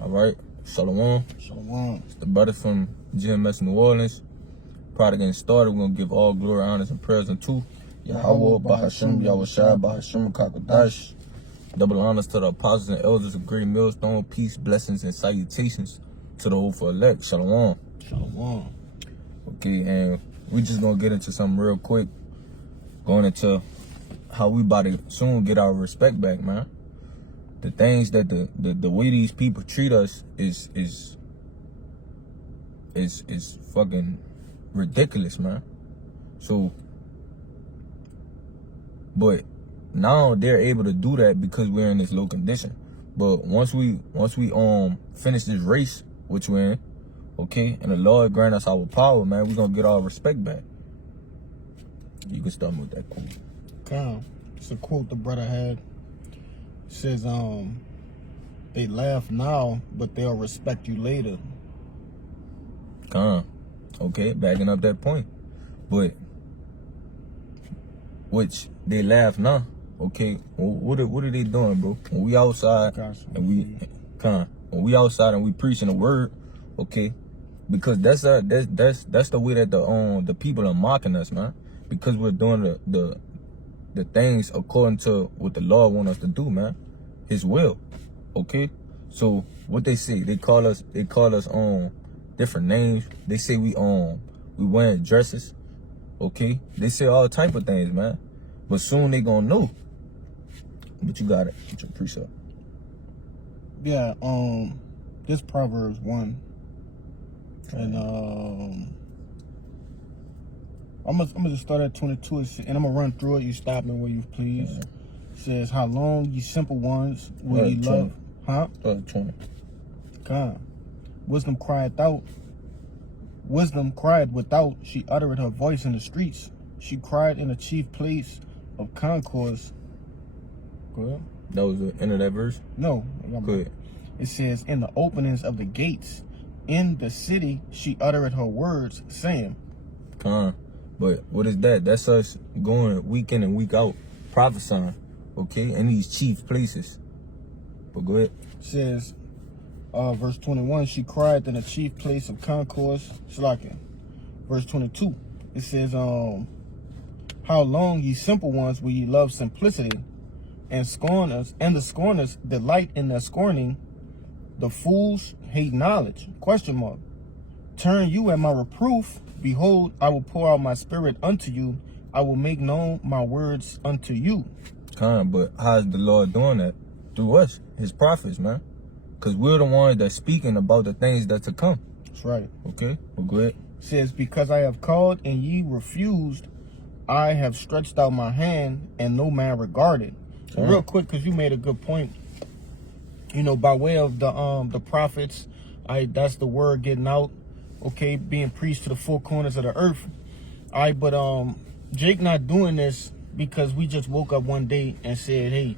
All right. Shalom. Shalom. It's the brother from GMS New Orleans. Prior to getting started, we're going to give all glory, honors, and prayers unto Yahweh, Bahashim, Yahushua, Bahashim, Kakadash. Double honors to the apostles and elders of Great Millstone. Peace, blessings, and salutations to the hopeful elect. Shalom. Shalom. Okay, and we just going to get into something real quick. Going into how we about to soon get our respect back, man. The things that the way these people treat us is fucking ridiculous, man. So, but now they're able to do that because we're in this low condition. But once we finish this race, which we're in, okay, and the Lord grant us our power, man, we're gonna get our respect back. You can start with that quote. Come. It's a quote the brother had. It says, they laugh now, but they'll respect you later. Okay, backing up that point. But which they laugh now. Okay, what are they doing, bro? When we outside and we outside and we preaching the word, okay, because that's the way that the people are mocking us, man. Because we're doing the things according to what the Lord want us to do, man. His will. Okay? So what they say, they call us different names. They say we wearing dresses. Okay? They say all type of things, man. But soon they gonna know. But you got it. Get your precept. Yeah, this Proverbs 1. And I'm gonna just start at 22 and I'm gonna run through it. You stop me where you please. Yeah. It says, how long, ye simple ones, will ye 20. love? Huh? 20. God. Wisdom cried out. Wisdom cried without. She uttered her voice in the streets. She cried in the chief place of concourse. Go ahead. That was the end of that verse? No. Go ahead. It says, in the openings of the gates, in the city, she uttered her words, saying. But what is that? That's us going week in and week out, prophesying, okay, in these chief places. But go ahead. It says, verse 21, she cried in the chief place of concourse, Shalakin. Verse 22, it says, how long, ye simple ones, will ye love simplicity, and scorners, and the scorners delight in their scorning, the fools hate knowledge, question mark. Turn you at my reproof, behold, I will pour out my spirit unto you, I will make known my words unto you. But how's the Lord doing that? Through us, his prophets, man. Because we're the ones that's speaking about the things that's to come. That's right. Okay, well, go ahead. It says, because I have called and ye refused, I have stretched out my hand and no man regarded. So real quick, because you made a good point. You know, by way of the prophets, that's the word getting out, okay, being preached to the four corners of the earth. All right, but Jake not doing this because we just woke up one day and said, hey,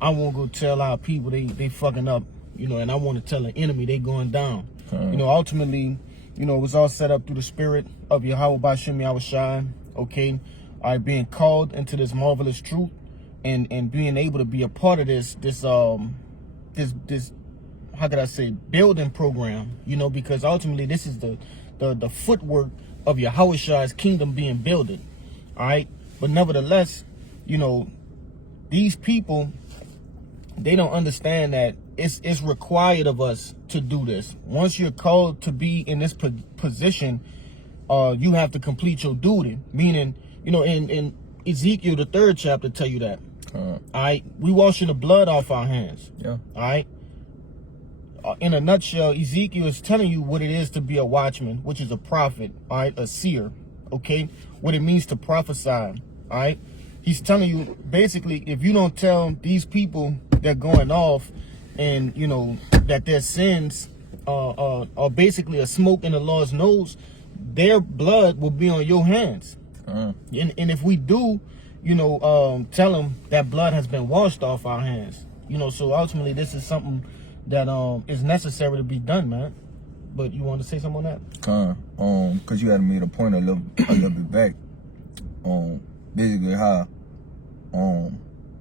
I want to go tell our people they fucking up, you know, and I want to tell the enemy they going down. You know, ultimately, you know, it was all set up through the spirit of Yahweh Bahashim Yahushua, okay, being called into this marvelous truth and being able to be a part of this how could I say, building program, you know, because ultimately this is the footwork of Yahushua's kingdom being builded. All right. But nevertheless, you know, these people, they don't understand that it's required of us to do this. Once you're called to be in this position, you have to complete your duty. Meaning, you know, in Ezekiel, the 3rd chapter, tell you that. All right. We washing the blood off our hands. Yeah. All right. In a nutshell, Ezekiel is telling you what it is to be a watchman, which is a prophet, all right, a seer, okay, what it means to prophesy, all right. He's telling you, basically, if you don't tell these people they're going off and, you know, that their sins are basically a smoke in the Lord's nose, their blood will be on your hands. And if we do, you know, tell them that blood has been washed off our hands, you know, so ultimately this is something that is necessary to be done, man. But you want to say something on that? Cause you had made a point a little bit back. Basically how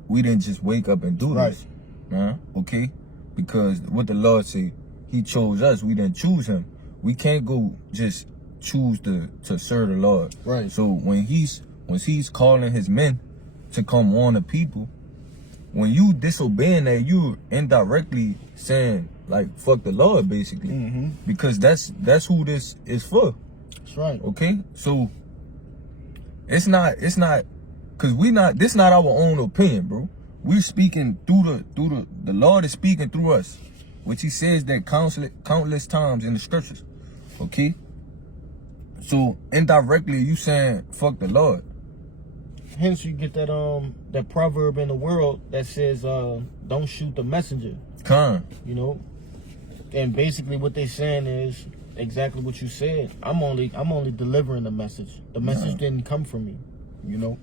we didn't just wake up and do this, man. Okay, because what the Lord say, he chose us. We didn't choose him. We can't go just choose to serve the Lord. Right. So when he's calling his men to come warn the people, when you disobeying that, you indirectly saying like fuck the Lord, basically. Mm-hmm. Because that's who this is for. That's right. Okay? So it's not cause this not our own opinion, bro. We speaking through the Lord is speaking through us, which he says that countless times in the scriptures. Okay? So indirectly you saying fuck the Lord. Hence you get that proverb in the world that says don't shoot the messenger. You know? And basically what they saying is exactly what you said. I'm only delivering the message. The message didn't come from me, you know?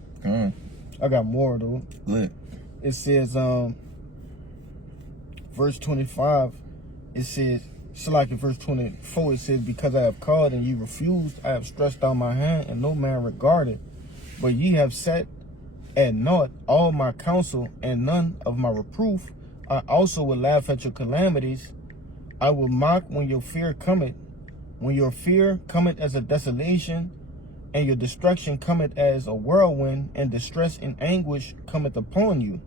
I got more though. Good. It says verse 25, it says, so like in verse 24, it says, because I have called and ye refused, I have stretched out my hand and no man regarded. But ye have set at naught all my counsel and none of my reproof. I also will laugh at your calamities. I will mock when your fear cometh. When your fear cometh as a desolation, and your destruction cometh as a whirlwind, and distress and anguish cometh upon you.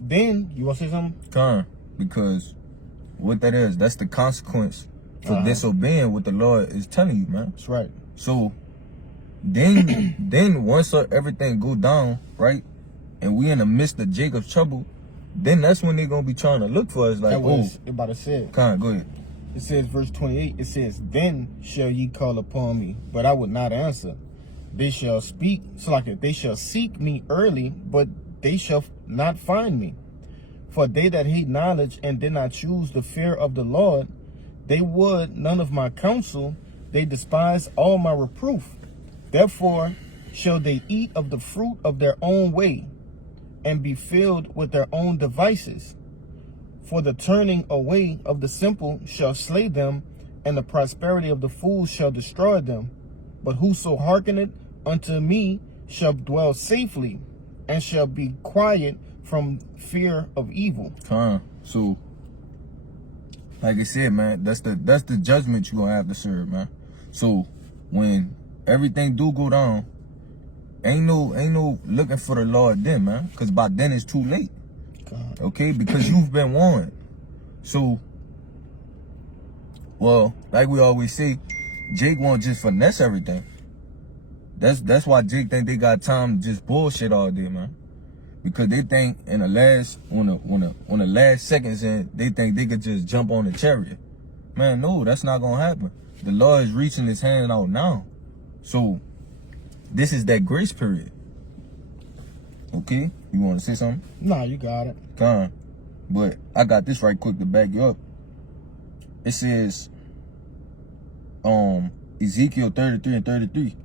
Then, you want to say something? Because what that is, that's the consequence for disobeying what the Lord is telling you, man. That's right. So then once everything go down, right, and we in the midst of Jacob's trouble, then that's when they're gonna be trying to look for us, like, that was about to say. Go ahead. It says, verse 28, it says, then shall ye call upon me, but I would not answer. They shall speak, so like they shall seek me early, but they shall not find me. For they that hate knowledge and did not choose the fear of the Lord, they would none of my counsel, they despise all my reproof. Therefore shall they eat of the fruit of their own way, and be filled with their own devices. For the turning away of the simple shall slay them, and the prosperity of the fools shall destroy them. But whoso hearkeneth unto me shall dwell safely, and shall be quiet from fear of evil. So, like I said, man, that's the judgment you're gonna have to serve, man. So when everything do go down, ain't no looking for the Lord then, man, because by then it's too late. Okay, because you've been warned. So, well, like we always say, Jake won't just finesse everything. That's why Jake think they got time to just bullshit all day, man. Because they think in the last when the last seconds in, they think they could just jump on the chariot. Man, no, that's not gonna happen. The Lord is reaching his hand out now. So this is that grace period. Okay? You wanna say something? Nah, you got it. But I got this right quick to back you up. It says Ezekiel 33 and 33.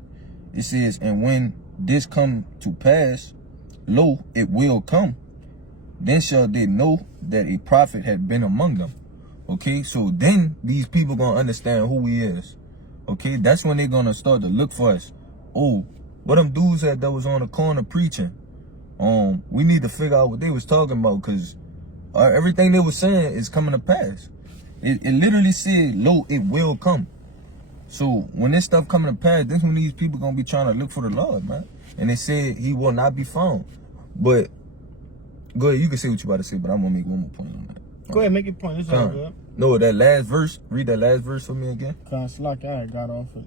It says, and when this come to pass, lo, it will come. Then shall they know that a prophet had been among them. Okay, so then these people gonna understand who he is. Okay, that's when they gonna start to look for us. Oh, what them dudes that was on the corner preaching? We need to figure out what they was talking about, because everything they was saying is coming to pass. It literally said, lo, it will come. So when this stuff coming to pass, this when these people gonna be trying to look for the Lord, man. And they said he will not be found. But go ahead, you can say what you about to say, but I'm gonna make one more point on that. Go ahead, make your point. It's all good. No, that last verse. Read that last verse for me again. It's like I got off it.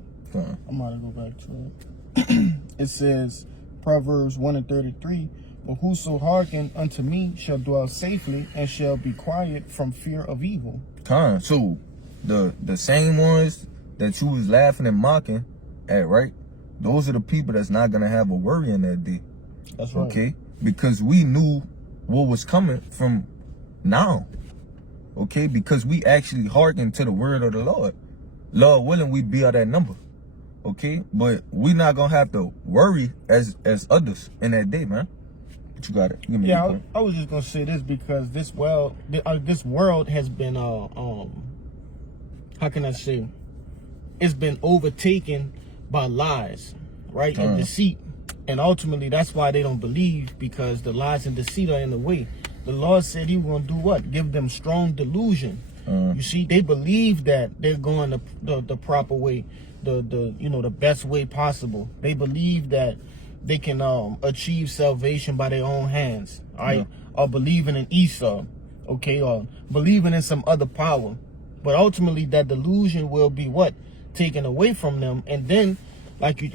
I'm about to go back to it. It says, Proverbs 1 and 33, but whoso hearken unto me shall dwell safely, and shall be quiet from fear of evil. So the same ones that you was laughing and mocking at, right? Those are the people that's not gonna have a worry in that day. That's right. Okay? Because we knew what was coming from now. Okay? Because we actually hearkened to the word of the Lord. Lord willing, we be out that number. Okay? But we not gonna have to worry as others in that day, man. But you got it. Give me I was just gonna say this because this world has been how can I say? It's been overtaken by lies, right, and deceit, and ultimately that's why they don't believe, because the lies and deceit are in the way. the Lord said he was going to do what? Give them strong delusion. You see, they believe that they're going the proper way, the best way possible. They believe that they can achieve salvation by their own hands, all right? Or believing in Esau, okay, or believing in some other power. But ultimately, that delusion will be what? Taken away from them, and then, like it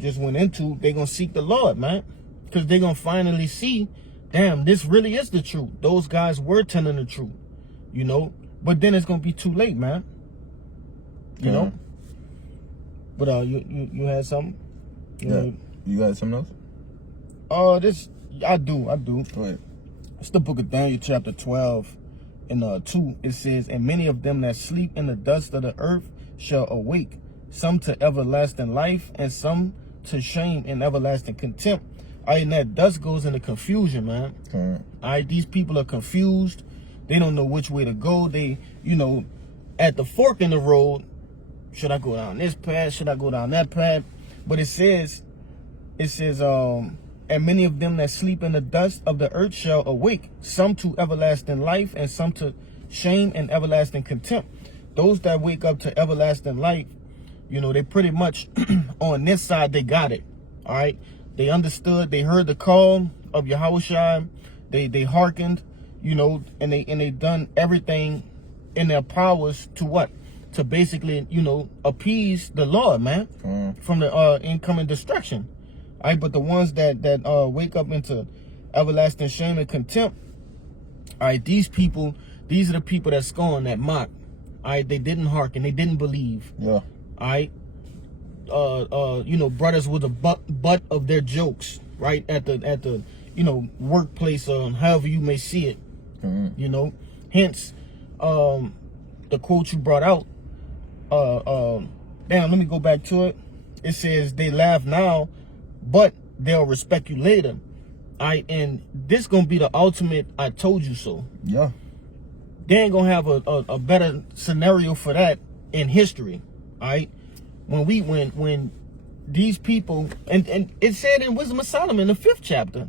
just went into, they're gonna seek the Lord, man, because they're gonna finally see, damn, this really is the truth. Those guys were telling the truth, but then it's gonna be too late, man. You know. But you had something? You got something else? I do. Go ahead. It's the book of Daniel, chapter 12, and 2. It says, "And many of them that sleep in the dust of the earth shall awake, some to everlasting life, and some to shame and everlasting contempt." And that dust goes into confusion, man. These people are confused. They don't know which way to go. They, at the fork in the road, should I go down this path? Should I go down that path? But it says, "And many of them that sleep in the dust of the earth shall awake, some to everlasting life, and some to shame and everlasting contempt." Those that wake up to everlasting life, they pretty much on this side, they got it. All right. They understood, they heard the call of Yahushua, they hearkened, and they done everything in their powers to what? To basically, appease the Lord, man, from the incoming destruction. All right, but the ones that wake up into everlasting shame and contempt, all right, these are the people that scorn, that mock. All right, they didn't hearken, they didn't believe. Yeah. All right. Brothers was the butt of their jokes, right? At the workplace, however you may see it. Hence, the quote you brought out, let me go back to it. It says, "They laugh now, but they'll respect you later." And this gonna be the ultimate "I told you so." Yeah. They ain't gonna have a better scenario for that in history. All right. When these people, and it said in Wisdom of Solomon, the 5th chapter,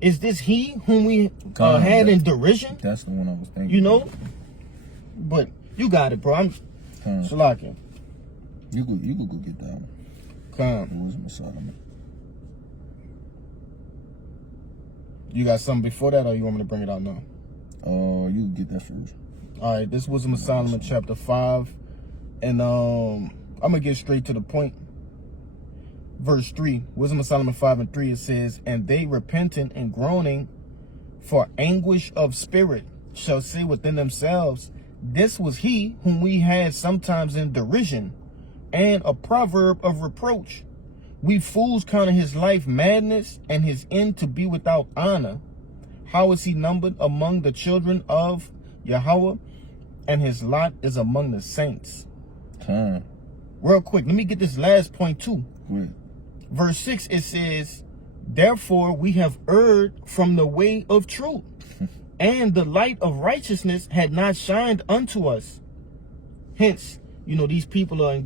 "Is this he whom we had in derision?" That's the one I was thinking. But you got it, bro. I'm Salakia. You could go get that one. Wisdom of Solomon. You got something before that, or you want me to bring it out now? You can get that first. All right, this Wisdom of Solomon, chapter 5, and I'm gonna get straight to the point. Verse 3, Wisdom of Solomon 5:3, it says, "And they repenting and groaning for anguish of spirit shall say within themselves, this was he whom we had sometimes in derision, and a proverb of reproach. We fools counted his life madness, and his end to be without honor. How is he numbered among the children of Yahweh, and his lot is among the saints." Real quick, let me get this last point too. Wait. Verse 6, it says, "Therefore we have erred from the way of truth, and the light of righteousness had not shined unto us." Hence, these people are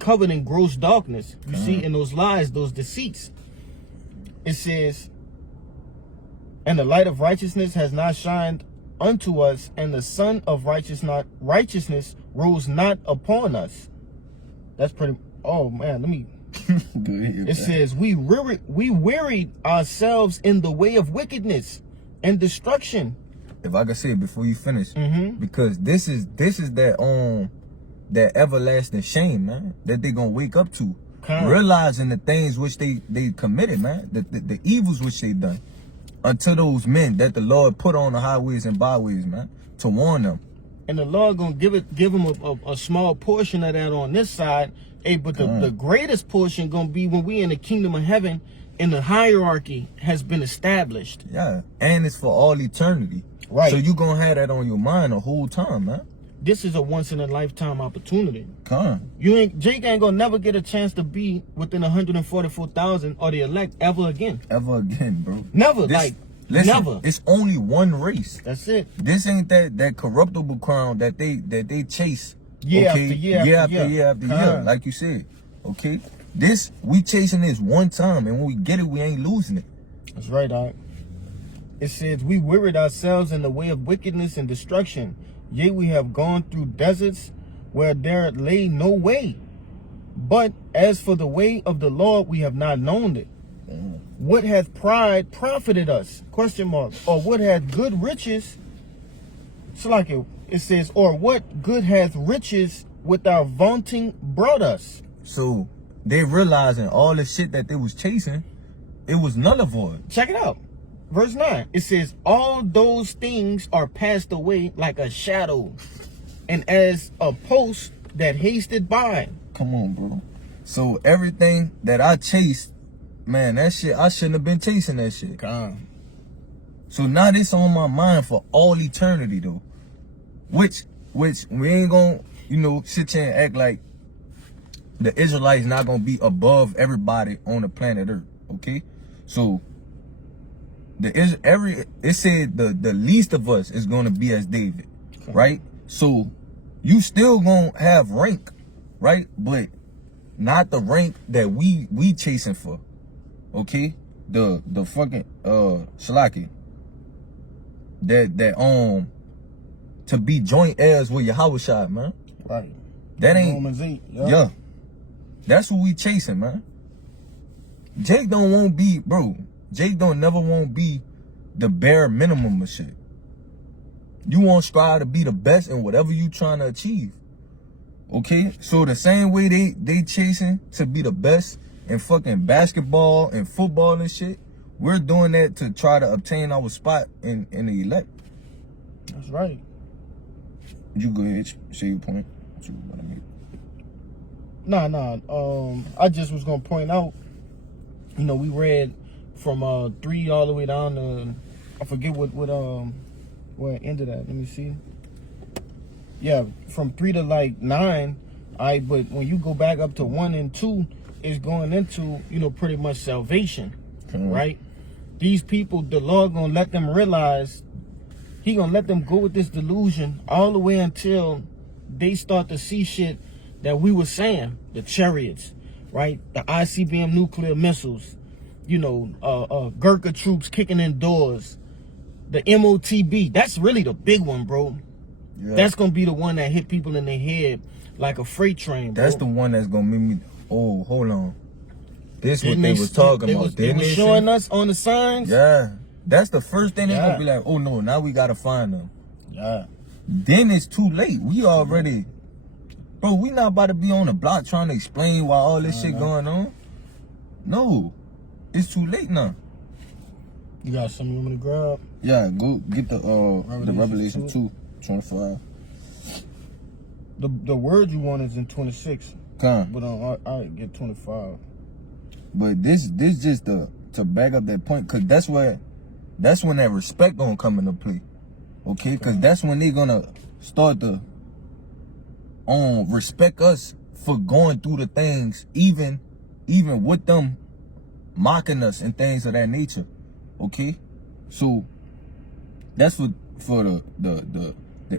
covered in gross darkness. You see, in those lies, those deceits. It says, "And the light of righteousness has not shined unto us, and the sun of righteousness rose not upon us." That's pretty. Oh man, let me. Go ahead. It says, we wearied ourselves in the way of wickedness and destruction." If I could say it before you finish, because this is that everlasting shame, man, that they gonna wake up to, realizing the things which they committed, man, the evils which they done, unto those men that the Lord put on the highways and byways, man, to warn them. And the Lord gonna give them a small portion of that on this side. Hey, but the greatest portion gonna be when we in the kingdom of heaven, and the hierarchy has been established. Yeah, and it's for all eternity. Right. So you gonna have that on your mind the whole time, man. This is a once in a lifetime opportunity. Jake ain't gonna never get a chance to be within 144,000 or the elect ever again. Ever again, bro. Never. Listen, never. It's only one race. That's it. This ain't that corruptible crown that they chase. Year okay? after year. Like you said. Okay? We chasing this one time, and when we get it, we ain't losing it. That's right, all right. It says, we wearied ourselves in the way of wickedness and destruction. Yea, we have gone through deserts where there lay no way. But as for the way of the Lord, we have not known it. What hath pride profited us? Question mark. Or what hath good riches? It's like it says, or what good hath riches with our vaunting brought us? So they realizing all the shit that they was chasing, it was null and void. Check it out. Verse 9. It says, all those things are passed away like a shadow, and as a post that hasted by. Come on, bro. So everything that I chased, man, that shit, I shouldn't have been chasing that shit. God. So now this on my mind for all eternity, though. Which we ain't gonna, sit here and act like the Israelites not gonna be above everybody on the planet Earth, okay? So it said the least of us is gonna be as David, right? So you still gonna have rank, right? But not the rank that we chasing for, okay? The fucking Shalaki. That to be joint heirs with Yahushua, man. Right. That ain't Romans 8. yeah. That's what we chasing, man. Jake don't want be, bro. Jake don't never want be the bare minimum of shit. You want to strive to be the best in whatever you trying to achieve. Okay? So the same way they chasing to be the best in fucking basketball and football and shit, we're doing that to try to obtain our spot in the elect. That's right. You go ahead, say your point. What you want to make? Nah. I just was gonna point out, we read from 3 all the way down to, I forget where it ended at. Let me see. Yeah, from 3 to like 9. But when you go back up to 1 and 2, it's going into, pretty much salvation, right? These people, the Lord gonna let them realize, He gonna let them go with this delusion all the way until they start to see shit that we were saying. The chariots, right? The ICBM nuclear missiles, Gurkha troops kicking in doors, the MOTB. That's really the big one, bro. Yeah. That's gonna be the one that hit people in their head like a freight train, bro. That's the one that's gonna make me. Oh, hold on. This what they was talking about. They was showing us on the signs. Yeah. That's the first thing they're gonna be like, oh no, now we gotta find them. Yeah. Then it's too late. We already, bro, we not about to be on the block trying to explain why all this shit going on. No. It's too late now. You got something you want me to grab? Yeah, go get the Revelation 2:25. The word you want is in 26. Come. But I get 25. But this just to back up that point, cause that's when that respect gonna come into play. Okay? Cause that's when they gonna start to respect us for going through the things, even with them mocking us and things of that nature. Okay? So that's for the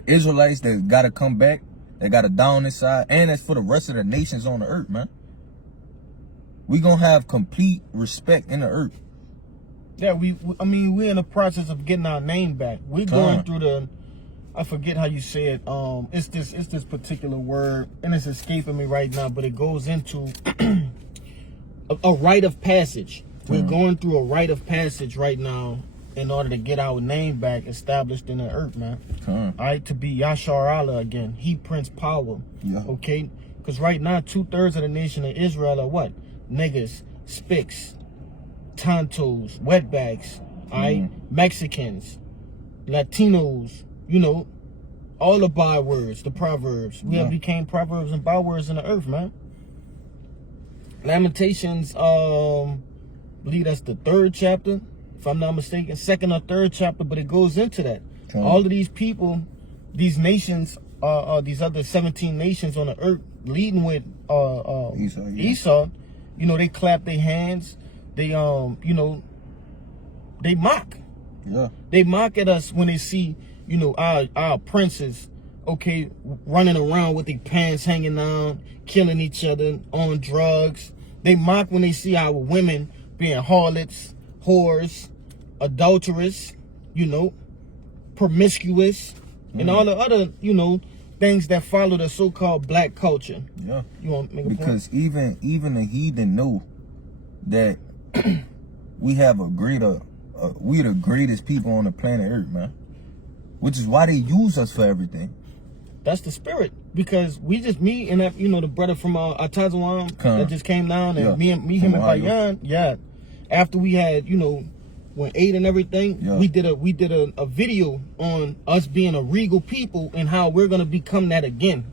Israelites that gotta come back, that gotta down inside, and that's for the rest of the nations on the earth, man. We gonna have complete respect in the earth. Yeah, we're in the process of getting our name back. We're going through I forget how you say it. It's this particular word, and it's escaping me right now, but it goes into a rite of passage. We're going through a rite of passage right now in order to get our name back established in the earth, man. All right, to be Yashar Allah again. He Prince Power. Yeah. Okay? Because right now, 2/3 of the nation of Israel are what? Niggas, spics, tontos, wetbacks, all right? Mexicans, Latinos, all the bywords, the proverbs. We have became proverbs and bywords in the earth, man. Lamentations, believe that's the 3rd chapter, if I'm not mistaken, 2nd or 3rd chapter, but it goes into that. All of these people, these nations, these other 17 nations on the earth, leading with Esau, they clap their hands, they they mock. Yeah. They mock at us when they see, our princes, okay, running around with their pants hanging down, killing each other on drugs. They mock when they see our women being harlots, whores, adulterers, you know, promiscuous, and all the other, you know, things that follow the so-called black culture. Yeah. You want to make a because point? even the heathen know that we have we the greatest people on the planet Earth, man. Which is why they use us for everything. That's the spirit. Because me and that, you know, the brother from Atazawam that just came down, and me, him, and Bayan, after we had, you know, when ate and everything, we did a video on us being a regal people and how we're gonna become that again.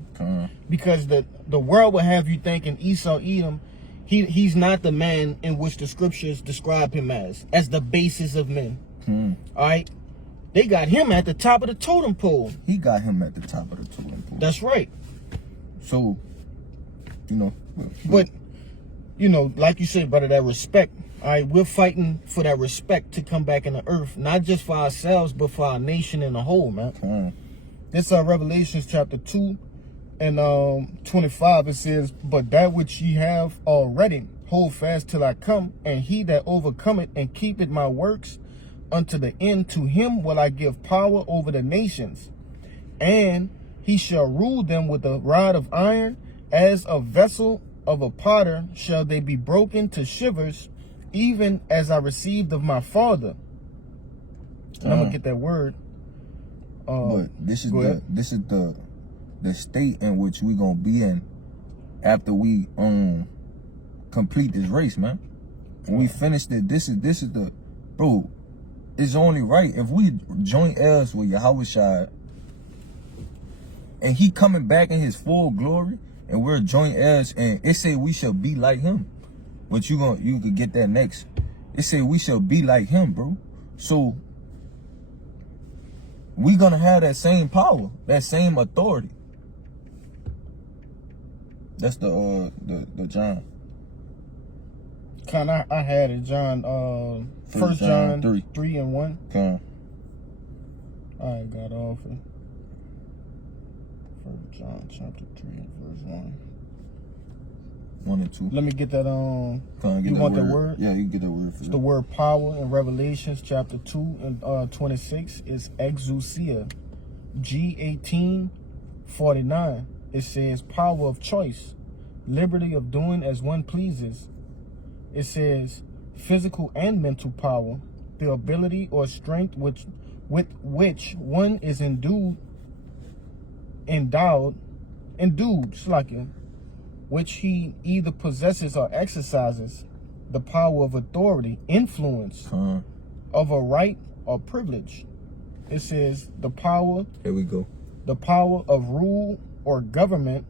Because the world will have you thinking Esau Edom, he's not the man in which the scriptures describe him as the basis of men. All right. They got him at the top of the totem pole. He got him at the top of the totem pole. That's right. So, you know. But, you know, like you said, brother, that respect. All right, we're fighting for that respect to come back in the earth, not just for ourselves, but for our nation in the whole, man. This Revelations chapter 2 and 25, it says, "But that which ye have already, hold fast till I come, and he that overcometh and keepeth my works unto the end, to him will I give power over the nations, and he shall rule them with a rod of iron, as a vessel of a potter shall they be broken to shivers, even as I received of my Father." And I'm gonna get that word. But this is the state in which we gonna be in after we complete this race, man. When we finish it, this is the bro. It's only right if we joint heirs with Yahushua, and he coming back in his full glory, and we're joint heirs, and it say we shall be like him. But you could get that next. It say we shall be like him, bro. So we gonna have that same power, that same authority. That's the John. I had it, John. 1 John 3 and 1. I got off it. 1 John chapter 3 and verse 1. 1 and 2. Let me get that You want that word? Yeah, you can get that word. It's the word power in Revelations chapter 2 and 26 is exousia. G1849. It says power of choice, liberty of doing as one pleases. It says physical and mental power, the ability or strength with which one is endowed, which he either possesses or exercises, the power of authority, influence, of a right or privilege. It says the power. Here we go. The power of rule or government,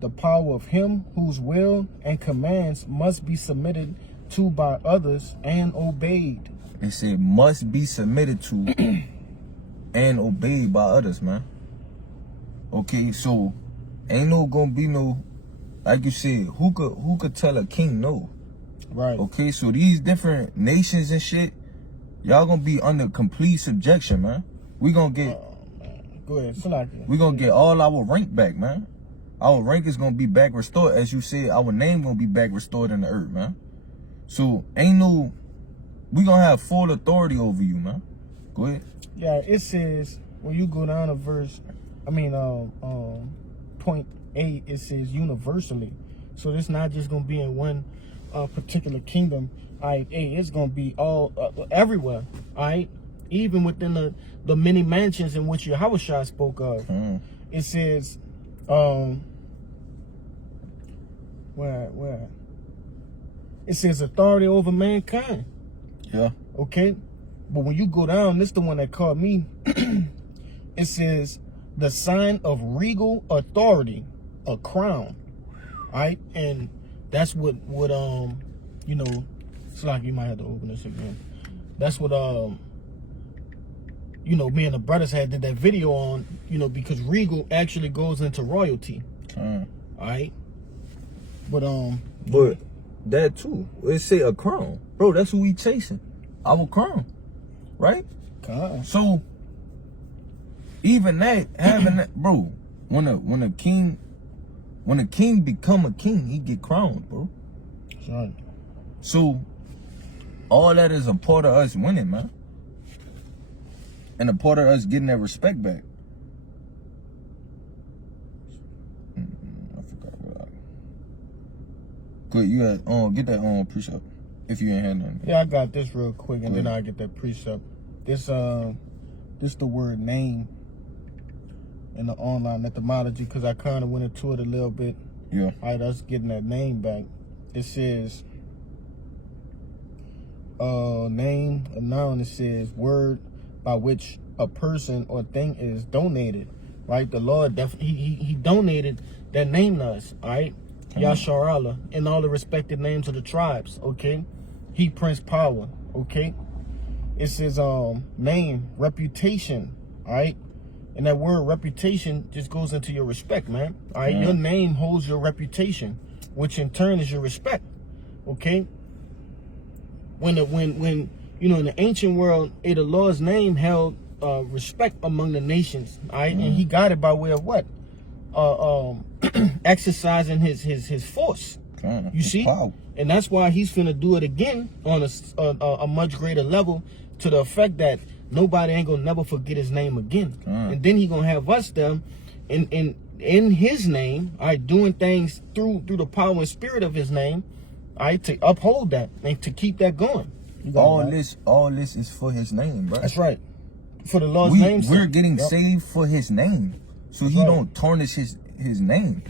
the power of him whose will and commands must be submitted to by others and obeyed. It said must be submitted to and obeyed by others, man. Okay, so ain't gonna be no, like you said, who could tell a king no? Right. Okay, so these different nations and shit, y'all gonna be under complete subjection, man. We gonna get Go ahead, we gonna get all our rank back, man. Our rank is gonna be back restored, as you said. Our name gonna be back restored in the earth, man. So we gonna have full authority over you, man. Go ahead. Yeah, it says when you go down to point 8, it says universally. So it's not just gonna be in one particular kingdom. It's gonna be all everywhere. All right, even within the many mansions in which Yahushua spoke of. It says, where? It says authority over mankind. Yeah. Okay, but when you go down, this is the one that caught me. It says the sign of regal authority, a crown. All right, and that's what you know. It's like you might have to open this again. That's what you know, me and the brothers did that video on, you know, because regal actually goes into royalty. All right, but that too. It say a crown, bro. That's who we chasing. Our crown, right? So even that, having that, bro. When a king become a king, he get crowned, bro. That's right. So all that is a part of us winning, man. and a part of us getting that respect back. I forgot what Good, you had get that precept if you ain't had nothing. Yeah, I got this real quick, and then I get that precept. This the word name in the online etymology, because I kind of went into it a little bit. Yeah. All right, us getting that name back. It says name, a noun. It says word by which a person or thing is donated. Right, the Lord he donated that name to us. All right, Yasharallah, in all the respected names of the tribes. Okay, he Prince Power. Okay, it says name, reputation. All right, and that word reputation just goes into your respect, man. All right, your name holds your reputation, which in turn is your respect. Okay, when you know, in the ancient world, the Lord's name held respect among the nations. All right, and he got it by way of what? Exercising his force. You see, and that's why he's finna do it again on a much greater level, to the effect that nobody ain't gonna never forget his name again. And then he gonna have us there in his name, all right, doing things through the power and spirit of his name, all right, to uphold that and to keep that going. All this is for his name, bro. That's right. For the Lord's name. We're getting saved for his name, so he don't tarnish his name.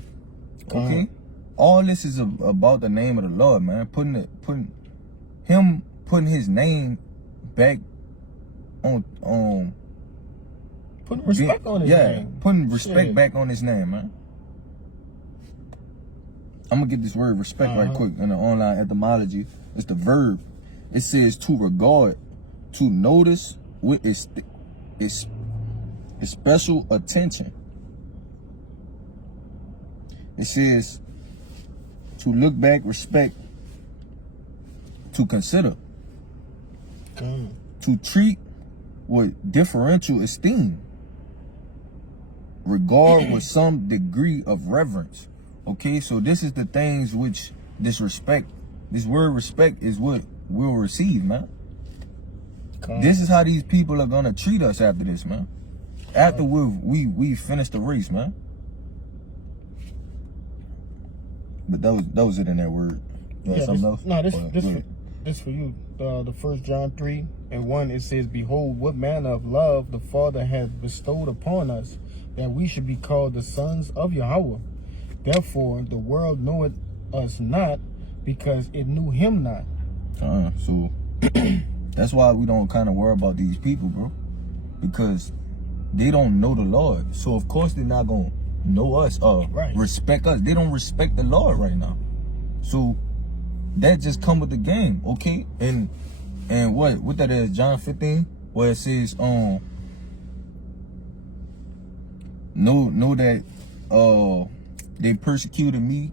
Okay, all this is about the name of the Lord, man. Putting his name back on putting respect on his name. Putting respect back on his name, man. I'm gonna get this word respect right quick in the online etymology. It's the verb. It says to regard, to notice with its special attention. It says to look back, respect, to consider, to treat with differential esteem, regard with some degree of reverence. Okay, so this is the things which this word respect is what we'll receive, man. This is how these people are gonna treat us after this, man. After we finish the race, man. But that was it in that word. Something else? No, this for you. The 1 John 3:1, it says, "Behold, what manner of love the Father hath bestowed upon us, that we should be called the sons of Yahweh. Therefore, the world knoweth us not, because it knew him not." So that's why we don't kind of worry about these people, bro, because they don't know the Lord. So of course they're not gonna know us or respect us. They don't respect the Lord right now. So that just come with the game, okay? And what that is, John 15, where it says know that they persecuted me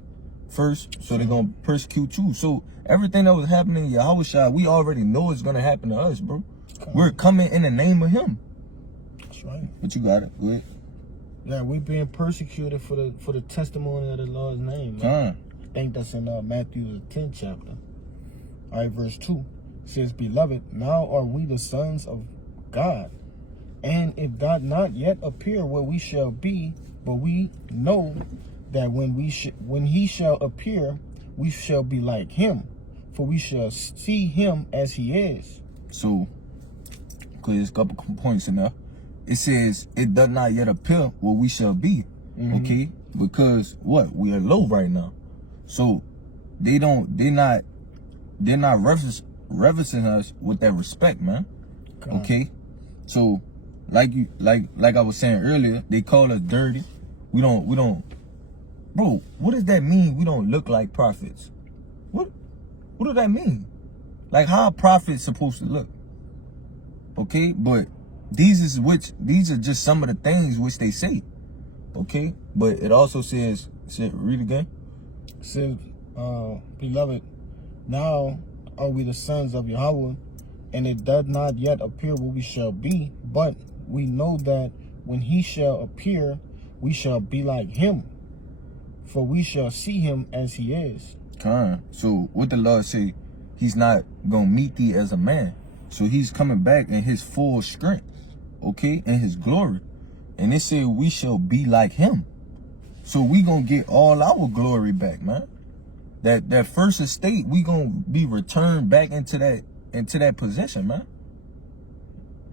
first, so they're gonna persecute you. So everything that was happening in Yahushua, we already know it's gonna happen to us, bro. We're coming in the name of him. That's right. But you got it. Go ahead. Yeah, we being persecuted for the testimony of the Lord's name. I think that's in Matthew the 10th chapter. All right, verse 2 says, "Beloved, now are we the sons of God, and it doth not yet appear what we shall be, but we know that when he shall appear, we shall be like him, for we shall see him as he is." So, because there's a couple points in there. It says it does not yet appear what we shall be. Okay, because what, we are low right now. So they're not reverencing us with that respect, man. Okay, so like I was saying earlier, they call us dirty. We don't. Bro, what does that mean? We don't look like prophets. What does that mean? Like, how are prophets supposed to look? Okay, but these are just some of the things which they say. Okay, but it also says read again. It says, "Beloved, now are we the sons of Yahweh, and it does not yet appear what we shall be, but we know that when he shall appear, we shall be like him, for we shall see him as he is." So what the Lord say, he's not gonna meet thee as a man. So he's coming back in his full strength. okay, in his glory. And it said we shall be like him. So we gonna get all our glory back, man. That first estate, we gonna be returned back into that position, man.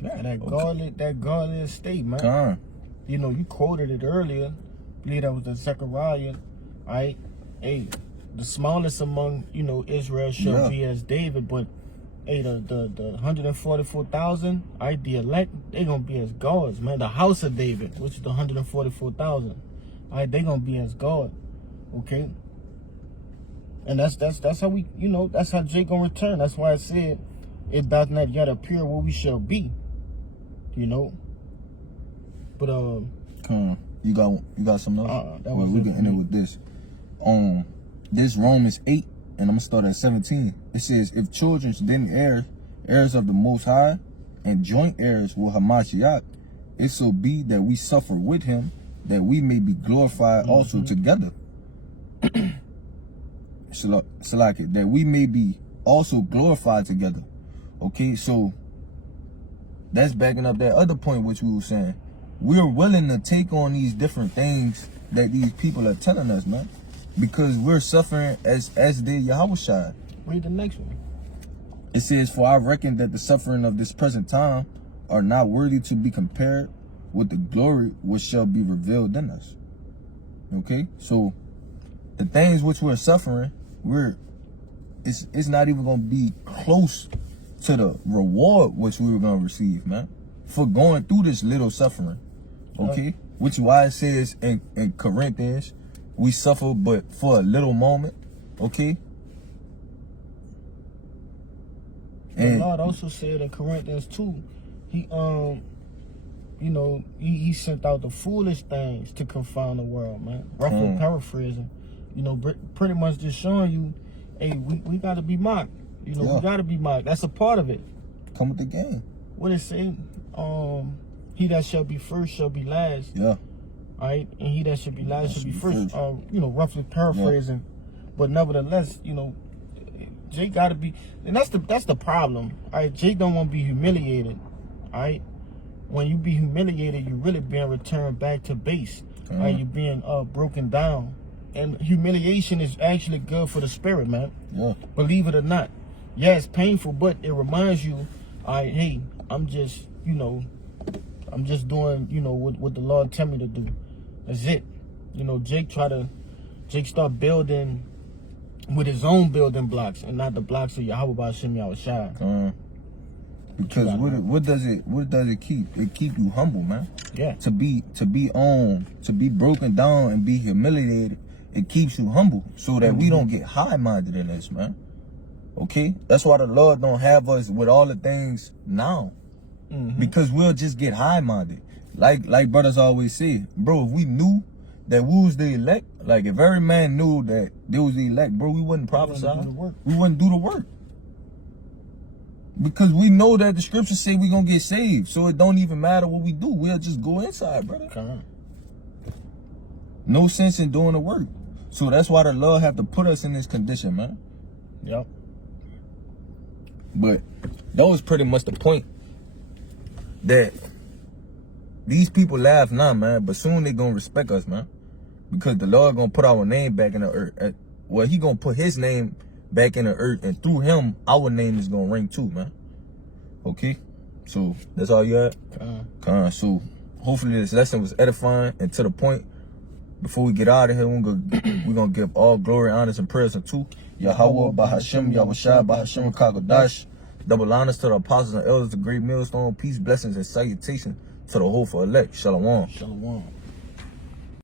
Yeah, that godly estate, man. You know, you quoted it earlier. I believe that was the Zechariah. Right? Hey, the smallest among, you know, Israel shall be as David, but hey, the 144,000, right, the elect, they gonna be as gods, man. The house of David, which is the 144,000, right, they gonna be as God, okay. And that's how we, you know, that's how Jake gonna return. That's why I said it does not yet appear what we shall be, you know. But you got some notes? Well, we can end it with this. This Romans 8. And I'm going to start at 17. It says, if children, then heirs of the Most High, and joint heirs with Hamashiach, it so be that we suffer with him, that we may be glorified also together. Salaki, that we may be also glorified together. Okay, so that's backing up that other point which we were saying. We're willing to take on these different things that these people are telling us, man. Because we're suffering as did Yahushua. Read the next one. It says, for I reckon that the suffering of this present time are not worthy to be compared with the glory which shall be revealed in us. Okay? So the things which we're suffering, it's not even gonna be close to the reward which we were gonna receive, man. For going through this little suffering. Okay? Which is why it says in Corinthians, we suffer, but for a little moment, okay? And the Lord also said in Corinthians 2, he, you know, he sent out the foolish things to confound the world, man. Roughly paraphrasing, you know, pretty much just showing you, hey, we got to be mocked. You know, we got to be mocked. That's a part of it. Come with the game. What it say? He that shall be first shall be last. Yeah. All right, and he that should be last should be first. You know, roughly paraphrasing, but nevertheless, you know, Jake got to be, and that's the problem. All right, Jake don't want to be humiliated. All right, when you be humiliated, you really being returned back to base. All right, you're being broken down, and humiliation is actually good for the spirit, man. Yeah, believe it or not. Yeah, it's painful, but it reminds you, all right, hey, I'm just doing, you know, what the Lord tell me to do. That's it. You know, Jake start building with his own building blocks and not the blocks of Yahweh B'Shem Yahushua. Because what does it keep? It keep you humble, man. Yeah. To be broken down and be humiliated, it keeps you humble so that we don't get high-minded in this, man. Okay? That's why the Lord don't have us with all the things now. Because we'll just get high-minded. Like brothers always say, bro, if we knew that we was the elect, like if every man knew that they was the elect, bro, we wouldn't prophesy. We wouldn't do the work. Because we know that the scriptures say we're going to get saved. So it don't even matter what we do. We'll just go inside, brother. No sense in doing the work. So that's why the Lord have to put us in this condition, man. Yep. But that was pretty much the point. That these people laugh now, man, but soon they gonna respect us, man. Because the Lord gonna put our name back in the earth. Well, he gonna put his name back in the earth, and through him, our name is gonna ring too, man. Okay? So, that's all you had? So, hopefully this lesson was edifying and to the point. Before we get out of here, we're gonna give all glory, honors, and prayers unto Yahweh, Bahashem, Yahushua, Bahashem, Kagodash. Double honors to the apostles and elders, the great millstone, peace, blessings, and salutation to the whole for elect. Shalom. Shalom.